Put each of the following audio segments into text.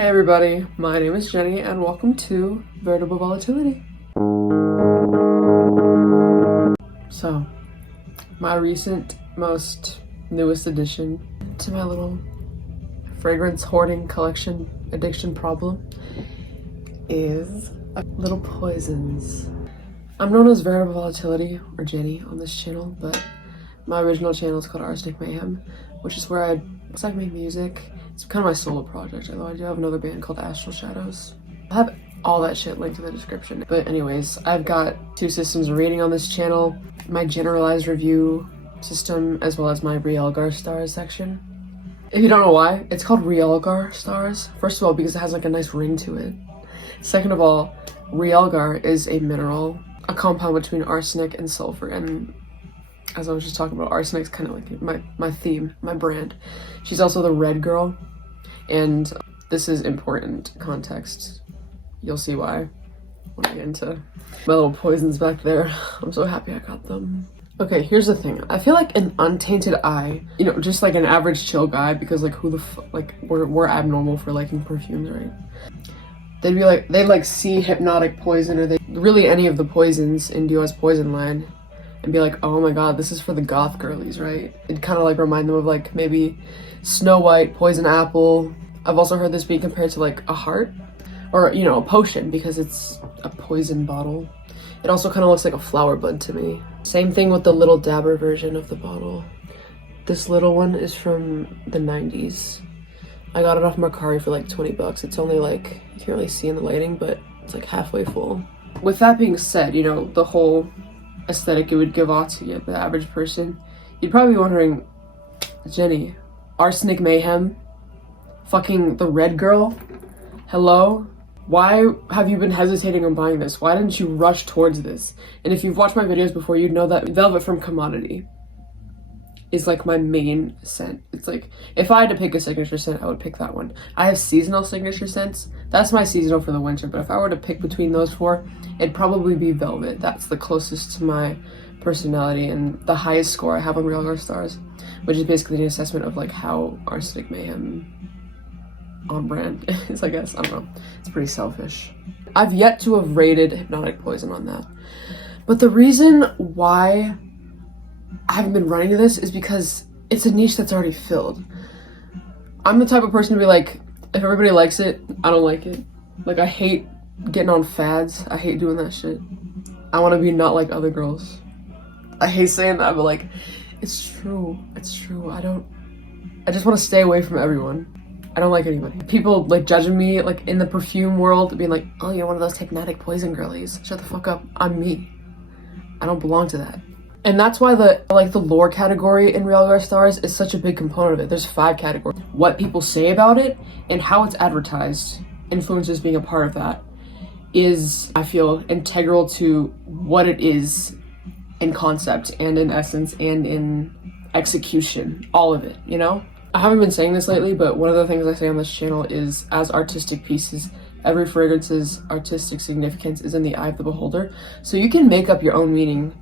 Hey everybody, my name is Jenny and welcome to Veritable Volatility. So, my recent, most newest addition to my little fragrance hoarding collection addiction problem is little poisons. I'm known as Veritable Volatility or Jenny on this channel, but my original channel is called Arsenic Mayhem, which is where I make music. It's kind of my solo project, although I do have another band called Astral Shadows. I have all that shit linked in the description. But anyways, I've got 2 systems of rating on this channel, my generalized review system, as well as my realgar stars section. If you don't know why, it's called realgar stars. First of all, because it has like a nice ring to it. Second of all, realgar is a mineral, a compound between arsenic and sulfur, and as I was just talking about, arsenic's kind of like my theme, my brand. She's also the red girl, and this is important context. You'll see why when I get into my little poisons back there. I'm so happy I got them. Okay, here's the thing. I feel like an untainted eye, you know, just like an average chill guy, because like who the like we're abnormal for liking perfumes, right? They'd see hypnotic poison, or really any of the poisons in Dior's poison line, and be like, oh my god, this is for the goth girlies, right? It'd kind of like remind them of like maybe Snow White, Poison Apple. I've also heard this being compared to like a heart, or you know, a potion, because it's a poison bottle. It also kind of looks like a flower bud to me. Same thing with the little dabber version of the bottle. This little one is from the 90s. I got it off Mercari for like 20 bucks. It's only like, you can't really see in the lighting, but it's like halfway full. With that being said, you know, the whole aesthetic it would give off to the average person, you'd probably be wondering, Jenny, Arsenic Mayhem, fucking the red girl, hello? Why have you been hesitating on buying this? Why didn't you rush towards this? And if you've watched my videos before, you'd know that Velvet from Commodity is like my main scent. It's like, if I had to pick a signature scent, I would pick that one. I have seasonal signature scents. That's my seasonal for the winter, but if I were to pick between those 4, it'd probably be Velvet. That's the closest to my personality and the highest score I have on realgar stars, which is basically an assessment of like how Arsenic Mayhem on brand is, I guess. I don't know. It's pretty selfish. I've yet to have rated hypnotic poison on that. But the reason why I haven't been running to this is because it's a niche that's already filled. I'm the type of person to be like, if everybody likes it, I don't like it. Like, I hate getting on fads. I hate doing that shit. I want to be not like other girls. I hate saying that, but like, it's true. It's true. I just want to stay away from everyone. I don't like anybody. People like judging me like in the perfume world, being like, oh, you're one of those hypnotic poison girlies. Shut the fuck up. I'm me. I don't belong to that. And that's why the lore category in realgar stars is such a big component of it. There's 5 categories. What people say about it and how it's advertised, influencers being a part of that, is, I feel, integral to what it is in concept and in essence and in execution. All of it, you know? I haven't been saying this lately, but one of the things I say on this channel is, as artistic pieces, every fragrance's artistic significance is in the eye of the beholder. So you can make up your own meaning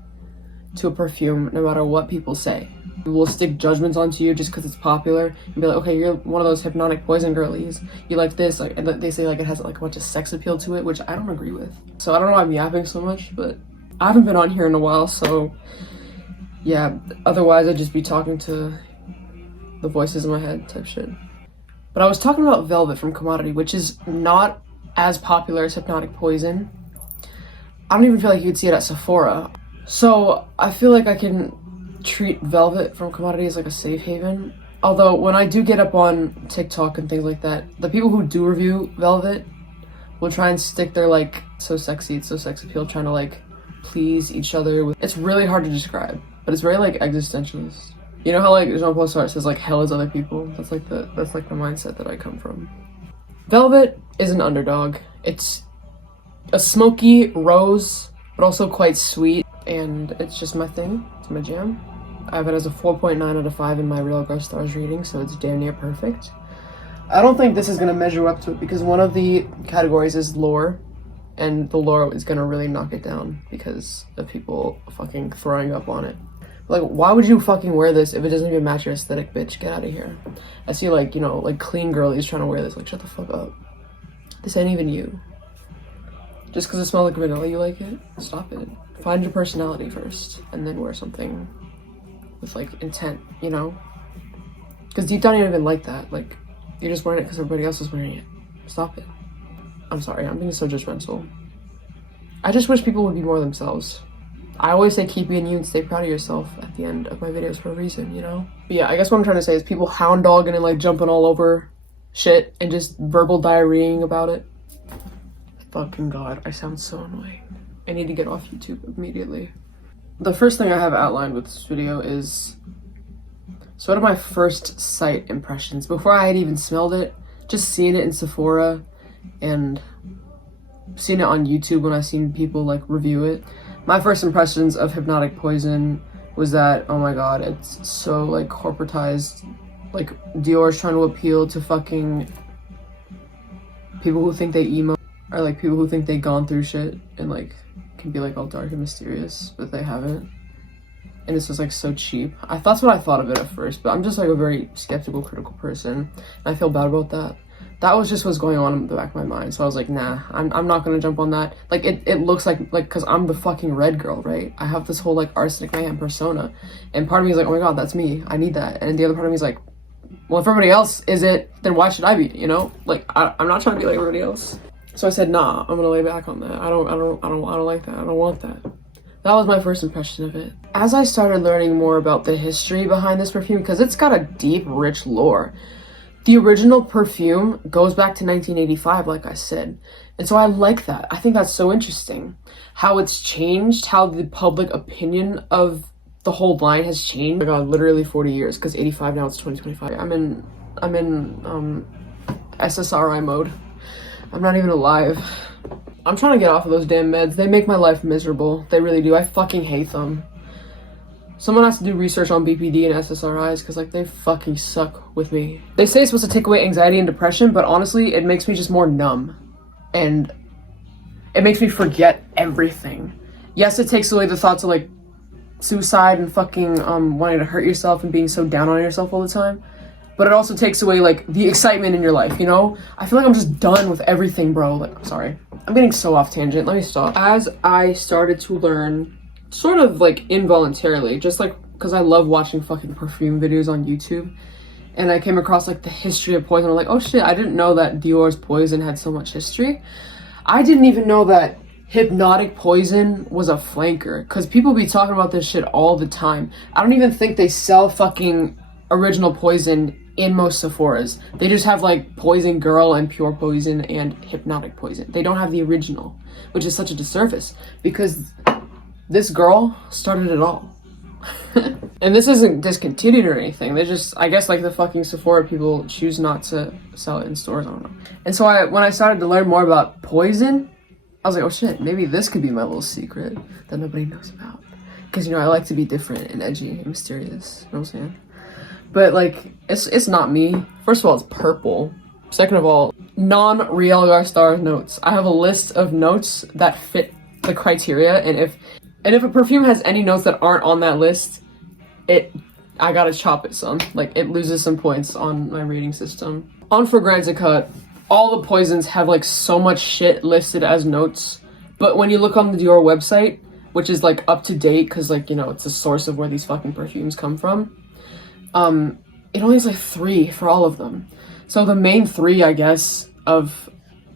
to a perfume no matter what people say. We'll stick judgments onto you just because it's popular and be like, okay, you're one of those hypnotic poison girlies. You like this, like, and they say like it has like a bunch of sex appeal to it, which I don't agree with. So I don't know why I'm yapping so much, but I haven't been on here in a while, so yeah, otherwise I'd just be talking to the voices in my head type shit. But I was talking about Velvet from Commodity, which is not as popular as hypnotic poison. I don't even feel like you'd see it at Sephora. So I feel like I can treat Velvet from Commodity as like a safe haven. Although when I do get up on TikTok and things like that, the people who do review Velvet will try and stick their like, so sexy, it's so sex appeal, trying to like please each other. It's really hard to describe, but it's very like existentialist. You know how like Jean-Paul Sartre says like hell is other people? That's like the mindset that I come from. Velvet is an underdog. It's a smoky rose, but also quite sweet, and it's just my thing. It's my jam. I have it as a 4.9 out of 5 in my realgar stars reading, so it's damn near perfect. I don't think this is gonna measure up to it because one of the categories is lore, and the lore is gonna really knock it down because of people fucking throwing up on it. Like, why would you fucking wear this if it doesn't even match your aesthetic, bitch? Get out of here. I see, like, you know, like clean girlies trying to wear this. Like, shut the fuck up. This ain't even you. Just because it smells like vanilla, you like it? Stop it. Find your personality first, and then wear something with, like, intent, you know? Because deep down you don't even like that. Like, you're just wearing it because everybody else is wearing it. Stop it. I'm sorry, I'm being so judgmental. I just wish people would be more themselves. I always say keep being you and stay proud of yourself at the end of my videos for a reason, you know? But yeah, I guess what I'm trying to say is people hound dogging and like jumping all over shit and just verbal diarrheaing about it. Fucking God, I sound so annoying. I need to get off YouTube immediately. The first thing I have outlined with this video is sort of my first sight impressions. Before I had even smelled it, just seeing it in Sephora and seeing it on YouTube when I seen people like review it. My first impressions of Hypnotic Poison was that, oh my God, it's so like corporatized. Like Dior's trying to appeal to fucking people who think they emo, or like people who think they've gone through shit and like can be like all dark and mysterious, but they haven't. And it's just like so cheap. That's what I thought of it at first, but I'm just like a very skeptical, critical person, and I feel bad about that. That was just what's going on in the back of my mind. So I was like, nah, I'm not gonna jump on that. Like it looks like cause I'm the fucking red girl, right? I have this whole like arsenic mayhem persona. And part of me is like, oh my God, that's me. I need that. And the other part of me is like, well, if everybody else is it, then why should I be, you know? Like I'm not trying to be like everybody else. So I said, nah, I'm gonna lay back on that. I don't like that. I don't want that. That was my first impression of it. As I started learning more about the history behind this perfume, because it's got a deep, rich lore. The original perfume goes back to 1985, like I said. And so I like that. I think that's so interesting. How it's changed, how the public opinion of the whole line has changed. Oh my God, literally 40 years, because 85 now it's 2025. I'm in SSRI mode. I'm not even alive. I'm trying to get off of those damn meds. They make my life miserable. They really do. I fucking hate them. Someone has to do research on BPD and SSRIs because like they fucking suck with me. They say it's supposed to take away anxiety and depression, but honestly, it makes me just more numb. And it makes me forget everything. Yes, it takes away the thoughts of like suicide and fucking wanting to hurt yourself and being so down on yourself all the time. But it also takes away like the excitement in your life, you know? I feel like I'm just done with everything, bro. Like, I'm sorry. I'm getting so off tangent. Let me stop. As I started to learn, sort of like involuntarily, just like because I love watching fucking perfume videos on YouTube, and I came across like the history of poison. I'm like, oh shit, I didn't know that Dior's Poison had so much history. I didn't even know that Hypnotic Poison was a flanker, because people be talking about this shit all the time. I don't even think they sell fucking original Poison in most Sephoras. They just have like Poison Girl and Pure Poison and Hypnotic Poison. They don't have the original, which is such a disservice because this girl started it all. And this isn't discontinued or anything. They just, I guess like the fucking Sephora people choose not to sell it in stores, I don't know. And so when I started to learn more about Poison, I was like, oh shit, maybe this could be my little secret that nobody knows about. Because, you know, I like to be different and edgy and mysterious, you know what I'm saying? But like, it's not me. First of all, it's purple. Second of all, non-realgar star notes. I have a list of notes that fit the criteria, and if a perfume has any notes that aren't on that list, I gotta chop it some. Like, it loses some points on my rating system. On Fragrantica, all the poisons have like so much shit listed as notes, but when you look on the Dior website, which is like up to date, because like, you know, it's the source of where these fucking perfumes come from, it only has like 3 for all of them. So the main 3, I guess, of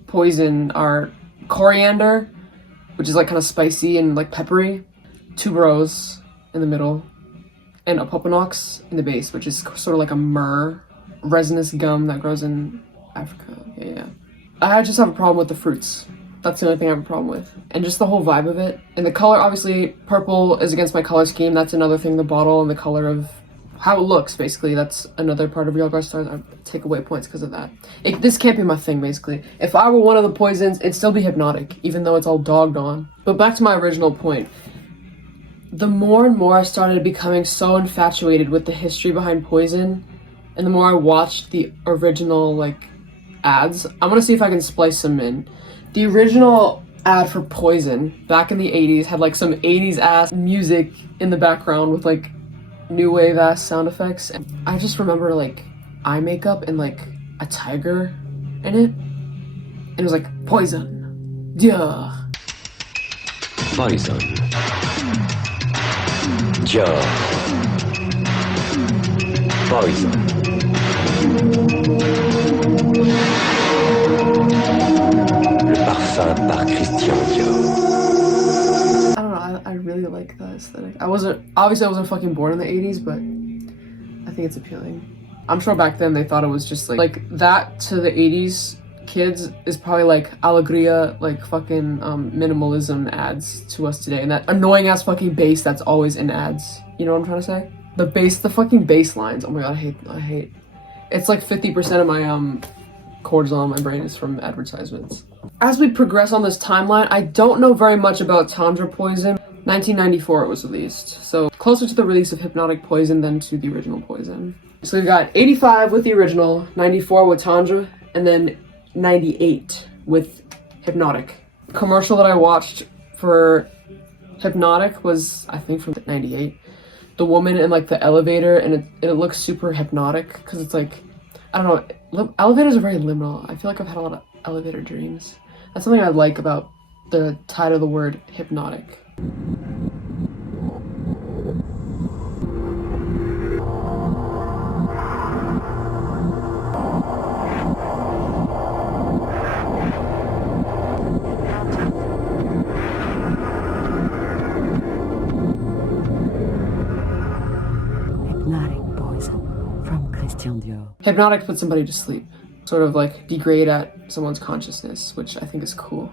Poison are coriander, which is like kind of spicy and like peppery, tuberose in the middle, and opopanox in the base, which is sort of like a myrrh resinous gum that grows in Africa. Yeah. I just have a problem with the fruits. That's the only thing I have a problem with. And just the whole vibe of it. And the color, obviously, purple is against my color scheme. That's another thing, the bottle and the color of how it looks, basically. That's another part of realgar stars. I take away points because of that. This can't be my thing, basically. If I were one of the poisons, it'd still be Hypnotic, even though it's all dogged on. But back to my original point. The more and more I started becoming so infatuated with the history behind Poison, and the more I watched the original, like, ads, I'm gonna see if I can splice some in. The original ad for Poison, back in the 80s, had, like, some 80s ass music in the background with, like, new wave ass sound effects. And I just remember like eye makeup and like a tiger in it. And it was like poison. Yeah. Poison. Dior. Poison. Le parfum par Christian Dior. I don't know, I really like the aesthetic. I wasn't fucking born in the 80s, but I think it's appealing. I'm sure back then they thought it was just like that to the 80s kids is probably like alegria, like fucking minimalism ads to us today, and that annoying ass fucking bass that's always in ads. You know what I'm trying to say? The fucking bass lines. Oh my god, I hate. It's like 50% of my cortisol in my brain is from advertisements. As we progress on this timeline, I don't know very much about Tundra Poison. 1994 it was released, so closer to the release of Hypnotic Poison than to the original Poison. So we've got 85 with the original, 94 with Tundra, and then 98 with Hypnotic. The commercial that I watched for Hypnotic was, I think, from 98. The woman in like the elevator, and it looks super hypnotic because it's like, I don't know, elevators are very liminal. I feel like I've had a lot of elevator dreams. That's something I like about the title of the word hypnotic. Hypnotic Poison from Christian Dior. Hypnotic puts somebody to sleep, sort of like degrade at someone's consciousness, which I think is cool.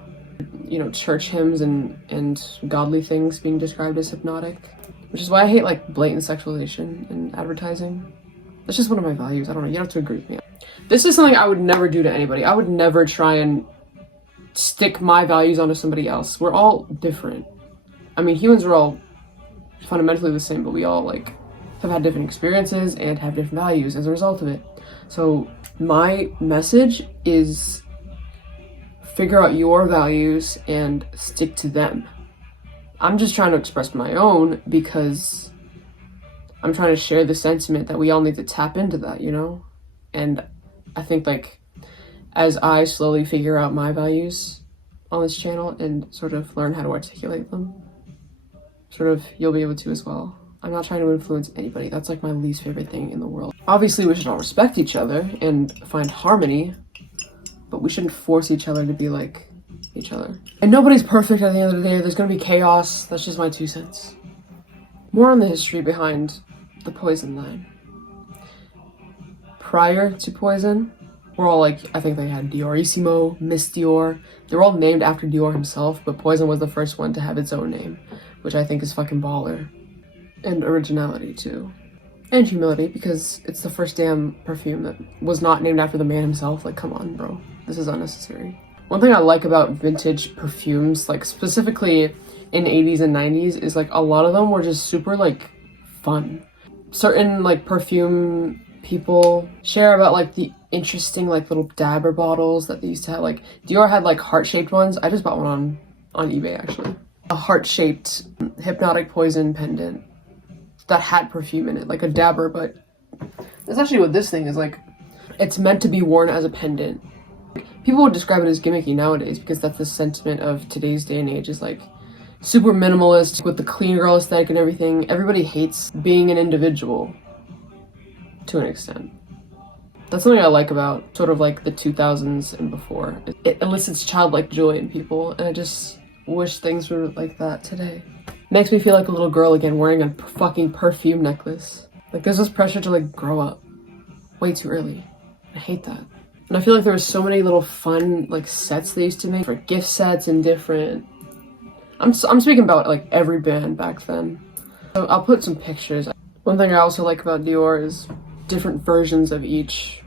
You know, church hymns and godly things being described as hypnotic, which is why I hate like blatant sexualization in advertising. That's just one of my values. I don't know, you don't have to agree with me. This is something I would never do to anybody. I would never try and stick my values onto somebody else. We're all different. I mean, humans are all fundamentally the same, but we all like have had different experiences and have different values as a result of it. So my message is figure out your values and stick to them. I'm just trying to express my own because I'm trying to share the sentiment that we all need to tap into that, you know? And I think like as I slowly figure out my values on this channel and sort of learn how to articulate them, sort of you'll be able to as well. I'm not trying to influence anybody. That's like my least favorite thing in the world. Obviously we should all respect each other and find harmony, but we shouldn't force each other to be like each other. And nobody's perfect at the end of the day. There's gonna be chaos. That's just my 2 cents. More on the history behind the Poison line. Prior to Poison, we're all like, I think they had Diorissimo, Miss Dior. They're all named after Dior himself, but Poison was the first one to have its own name, which I think is fucking baller. And originality too. And humility, because it's the first damn perfume that was not named after the man himself. Like, come on, bro. This is unnecessary. One thing I like about vintage perfumes, like specifically in 80s and 90s, is like a lot of them were just super like fun. Certain like perfume people share about like the interesting like little dabber bottles that they used to have. Like Dior had like heart-shaped ones. I just bought one on eBay actually. A heart-shaped Hypnotic Poison pendant that had perfume in it, like a dabber, but that's actually what this thing is like. It's meant to be worn as a pendant. People would describe it as gimmicky nowadays because that's the sentiment of today's day and age, is like super minimalist with the clean girl aesthetic and everything. Everybody hates being an individual to an extent. That's something I like about sort of like the 2000s and before. It elicits childlike joy in people, and I just wish things were like that today. Makes me feel like a little girl again wearing a fucking perfume necklace. Like there's this pressure to like grow up way too early. I hate that. And I feel like there were so many little fun like sets they used to make for gift sets and different. I'm speaking about like every band back then. So I'll put some pictures. One thing I also like about Dior is different versions of each.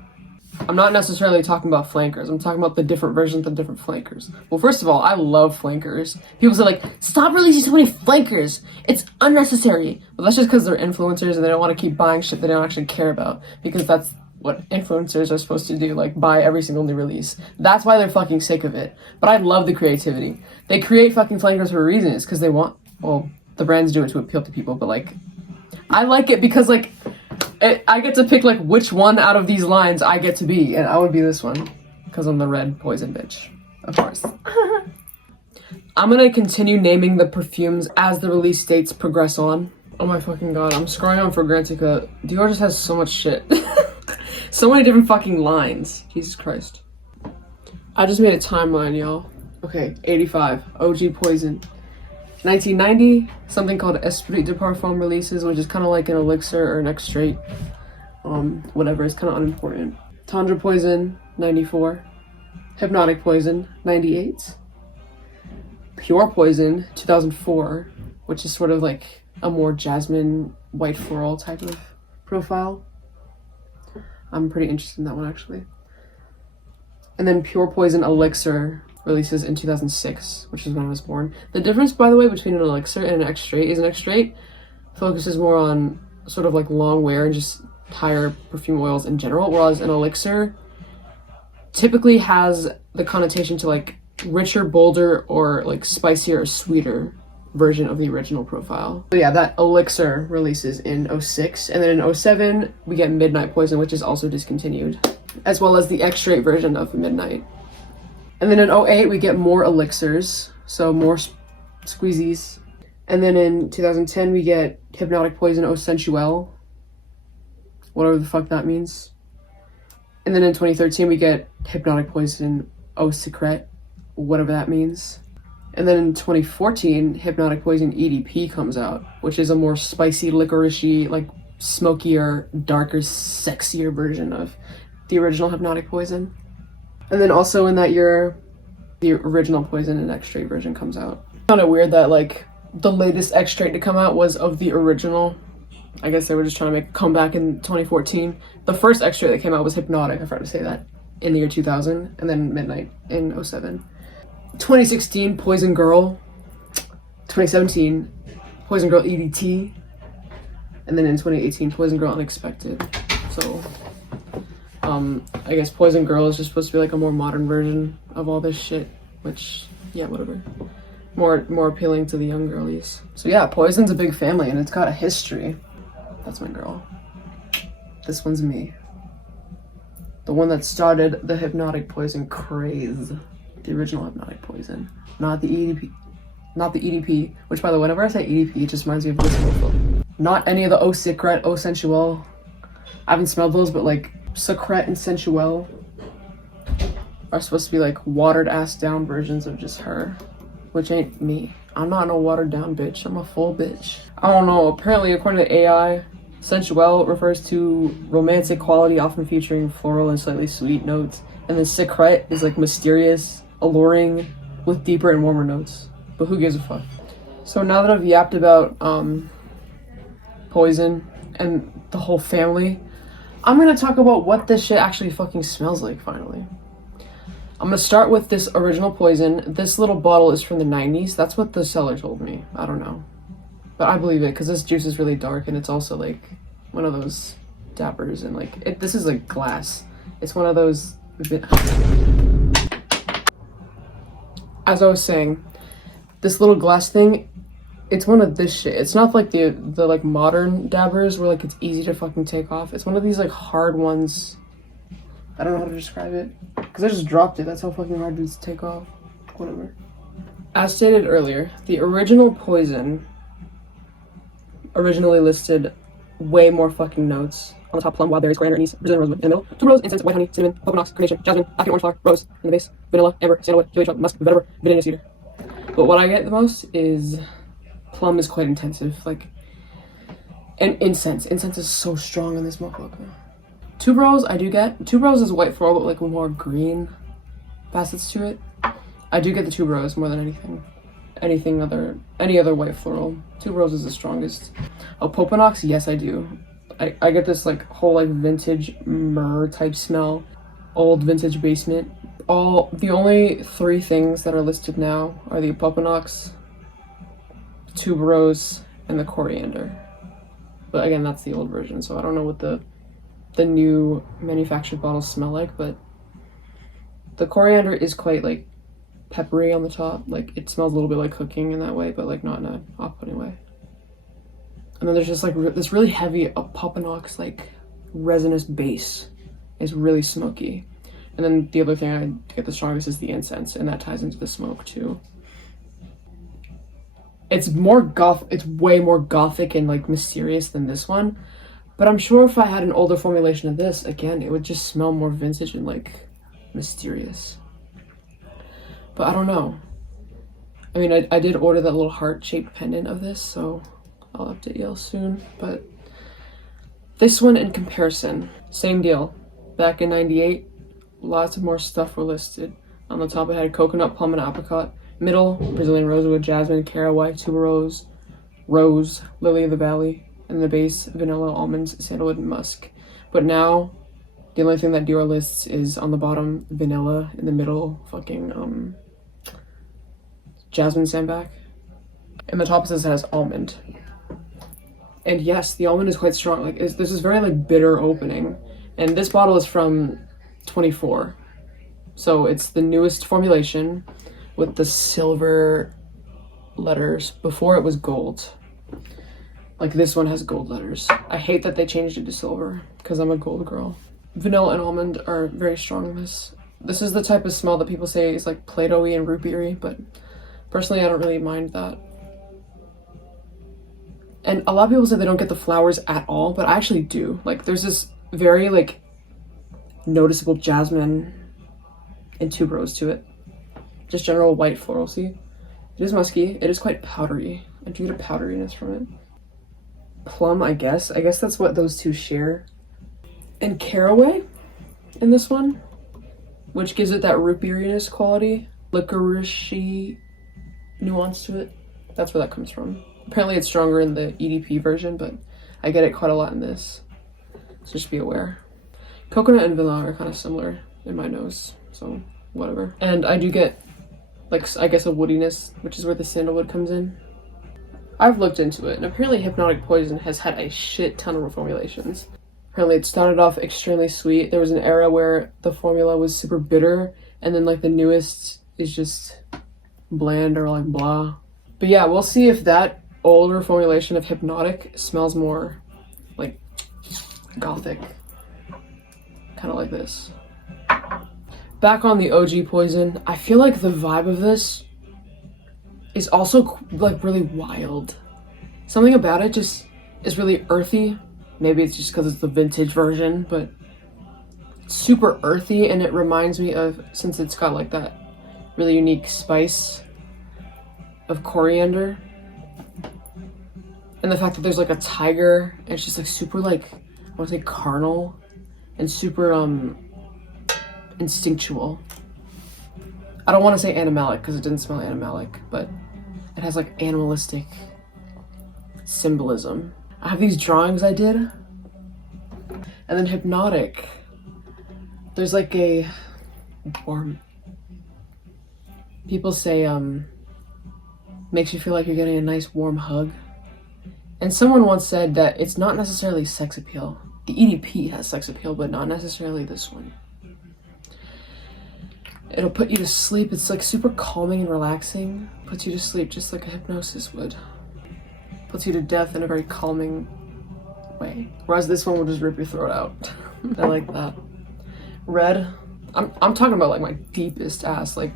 I'm not necessarily talking about flankers. I'm talking about the different versions of different flankers. Well, first of all, I love flankers. People say like, stop releasing so many flankers. It's unnecessary. But that's just because they're influencers and they don't want to keep buying shit they don't actually care about. Because that's what influencers are supposed to do, like buy every single new release. That's why they're fucking sick of it. But I love the creativity. They create fucking flankers for a reason. It's because they want, well, the brands do it to appeal to people, but like, I like it because like I get to pick like which one out of these lines I get to be, and I would be this one because I'm the red poison bitch, of course. I'm gonna continue naming the perfumes as the release dates progress on. Oh my fucking god, I'm scrolling on Fragrantica. Dior just has so much shit. So many different fucking lines. Jesus Christ. I just made a timeline, y'all. Okay, 85, OG Poison. 1990, something called Esprit de Parfum releases, which is kind of like an elixir or an extrait. Whatever, it's kind of unimportant. Tundra Poison, 94. Hypnotic Poison, 98. Pure Poison, 2004, which is sort of like a more jasmine, white floral type of profile. I'm pretty interested in that one, actually. And then Pure Poison Elixir releases in 2006, which is when I was born. The difference, by the way, between an elixir and an extrait is an extrait focuses more on sort of like long wear and just higher perfume oils in general, whereas an elixir typically has the connotation to like richer, bolder, or like spicier or sweeter version of the original profile. So yeah, that elixir releases in 06, and then in 07 we get Midnight Poison, which is also discontinued, as well as the extrait version of Midnight. And then in 08 we get more elixirs, so more squeezies. And then in 2010 we get Hypnotic Poison Eau Sensuelle, whatever the fuck that means. And then in 2013 we get Hypnotic Poison Eau Secret, whatever that means. And then in 2014, Hypnotic Poison EDP comes out, which is a more spicy, licoricey, like smokier, darker, sexier version of the original Hypnotic Poison. And then also in that year, the original Poison and extrait version comes out. Kind of weird that like the latest extrait to come out was of the original. I guess they were just trying to make a comeback in 2014. The first extrait that came out was Hypnotic, I forgot to say that, in the year 2000, and then Midnight in 07. 2016, Poison Girl. 2017, Poison Girl EDT. And then in 2018, Poison Girl Unexpected. So, I guess Poison Girl is just supposed to be like a more modern version of all this shit, which, yeah, whatever. More appealing to the young girlies. So yeah, Poison's a big family and it's got a history. That's my girl. This one's me. The one that started the Hypnotic Poison craze. The original Hypnotic Poison, not the EDP. Not the EDP, which by the way, whenever I say EDP, it just reminds me of this film. Not any of the Eau Secret, Eau Sensuelle. I haven't smelled those, but like Secret and Sensuelle are supposed to be like watered ass down versions of just her, which ain't me. I'm not no watered down bitch. I'm a full bitch. I don't know. Apparently, according to AI, Sensuelle refers to romantic quality, often featuring floral and slightly sweet notes, and then Secret is like mysterious, alluring, with deeper and warmer notes. But who gives a fuck? So now that I've yapped about Poison and the whole family, I'm gonna talk about what this shit actually fucking smells like, finally. I'm gonna start with this original Poison. This little bottle is from the 90s. That's what the seller told me. I don't know. But I believe it, because this juice is really dark, and it's also like one of those dappers, and like, this is like glass. It's one of those... As I was saying, this little glass thing, it's one of this shit. It's not like the like modern dabbers where like it's easy to fucking take off. It's one of these like hard ones. I don't know how to describe it because I just dropped it. That's how fucking hard it is to take off. Whatever. As stated earlier, the original Poison originally listed way more fucking notes. On the top, plum, wild berries, coriander, anise, Brazilian rosewood. In the middle, tuberose, incense, white honey, cinnamon, cocoa nuts, carnation, jasmine, African orange flower, rose. In the base, vanilla, amber, sandalwood, chili chocolate, musk, vetiver, vanilla cedar. But what I get the most is plum is quite intensive, like, and incense. Incense is so strong in this motherfucker. Tuberose, I do get. Tuberose is white floral, but like more green facets to it. I do get the tuberose more than anything. Any other white floral. Tuberose is the strongest. Oh, Popanox, yes I do. I get this like whole like vintage myrrh type smell, old vintage basement. The only three things that are listed now are the Popanox, tuberose, and the coriander. But again, that's the old version, so I don't know what the new manufactured bottles smell like, but the coriander is quite like peppery on the top. Like it smells a little bit like cooking in that way, but like not in a off-putting way. And then there's just like this really heavy Papanox like resinous base. It's really smoky. And then the other thing I get the strongest is the incense, and that ties into the smoke too. It's way more gothic and like mysterious than this one. But I'm sure if I had an older formulation of this, again, it would just smell more vintage and like mysterious. But I don't know. I mean, I did order that little heart-shaped pendant of this, so I'll update y'all soon. But this one in comparison, same deal. Back in 98, lots of more stuff were listed. On the top it had coconut, plum, and apricot. Middle, Brazilian rosewood, jasmine, caraway, tuberose, rose, lily of the valley. And the base, vanilla, almonds, sandalwood, and musk. But now, the only thing that Dior lists is on the bottom, vanilla. In the middle, fucking, jasmine sambac. And the top says it has almond. And yes, the almond is quite strong. Like, this is very, like, bitter opening. And this bottle is from 24. So it's the newest formulation with the silver letters. Before it was gold. Like, this one has gold letters. I hate that they changed it to silver because I'm a gold girl. Vanilla and almond are very strong in this. This is the type of smell that people say is like Play-Doh-y and root beer-y, but personally I don't really mind that. And a lot of people say they don't get the flowers at all, but I actually do. Like, there's this very like noticeable jasmine and tuberose to it. Just general white floralcy. It is musky. It is quite powdery. I do get a powderiness from it. Plum, I guess that's what those two share. And caraway in this one, which gives it that root beeriness quality, licorice nuance to it. That's where that comes from. Apparently it's stronger in the EDP version, but I get it quite a lot in this, so just be aware. Coconut and vanilla are kind of similar in my nose, so whatever. And I do get, like, I guess a woodiness, which is where the sandalwood comes in. I've looked into it, and apparently Hypnotic Poison has had a shit ton of reformulations. Apparently it started off extremely sweet. There was an era where the formula was super bitter, and then like the newest is just bland or like blah. But yeah, we'll see if that older formulation of Hypnotic smells more like gothic. Kind of like this. Back on the OG Poison, I feel like the vibe of this is also like really wild. Something about it just is really earthy. Maybe it's just because it's the vintage version, but it's super earthy, and it reminds me of, since it's got like that really unique spice of coriander, and the fact that there's like a tiger, and it's just like super like, I want to say carnal and super instinctual. I don't want to say animalic because it didn't smell animalic, but it has like animalistic symbolism. I have these drawings I did. And then Hypnotic. There's like a warm. People say makes you feel like you're getting a nice warm hug. And someone once said that it's not necessarily sex appeal. The EDP has sex appeal, but not necessarily this one. It'll put you to sleep. It's like super calming and relaxing. Puts you to sleep just like a hypnosis would. Puts you to death in a very calming way. Whereas this one will just rip your throat out. I like that. Red. I'm talking about like my deepest ass like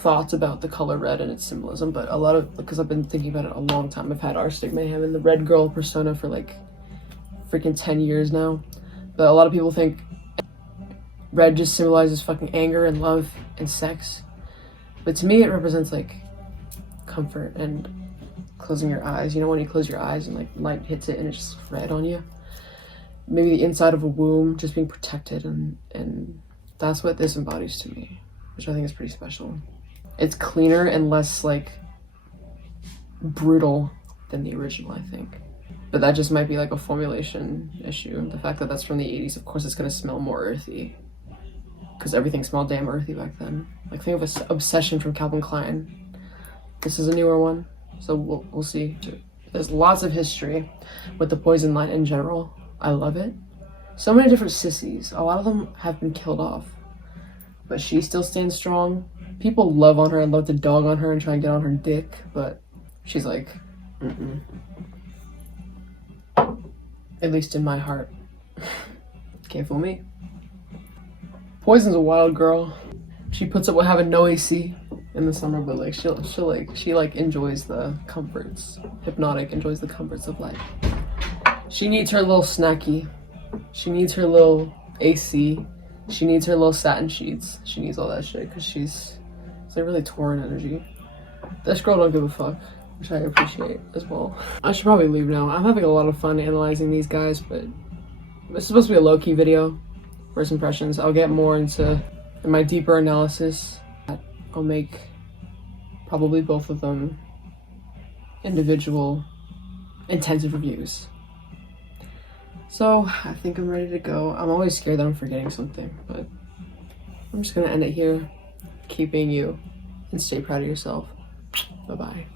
thoughts about the color red and its symbolism, but a lot of, because I've been thinking about it a long time. I've had Arstic Mayhem and the red girl persona for like freaking 10 years now. But a lot of people think red just symbolizes fucking anger and love and sex. But to me it represents like comfort and closing your eyes. You know when you close your eyes and like light hits it and it's just red on you? Maybe the inside of a womb just being protected, and that's what this embodies to me, which I think is pretty special. It's cleaner and less like brutal than the original, I think. But that just might be like a formulation issue. The fact that that's from the 80s, of course it's gonna smell more earthy, because everything smelled damn earthy back then. Like think of Obsession from Calvin Klein. This is a newer one, so we'll see. There's lots of history with the Poison line in general. I love it. So many different sissies. A lot of them have been killed off, but she still stands strong. People love on her and love to dog on her and try and get on her dick, but she's like, At least in my heart. Can't fool me. Poison's a wild girl. She puts up with having no AC in the summer, but like she enjoys the comforts. Hypnotic enjoys the comforts of life. She needs her little snacky. She needs her little AC. She needs her little satin sheets. She needs all that shit because it's like really torn energy. This girl don't give a fuck, which I appreciate as well. I should probably leave now. I'm having a lot of fun analyzing these guys, but this is supposed to be a low-key video. First impressions. I'll get more into my deeper analysis. I'll make probably both of them individual intensive reviews. So I think I'm ready to go. I'm always scared that I'm forgetting something, but I'm just gonna end it here. Keep being you and stay proud of yourself. Bye-bye.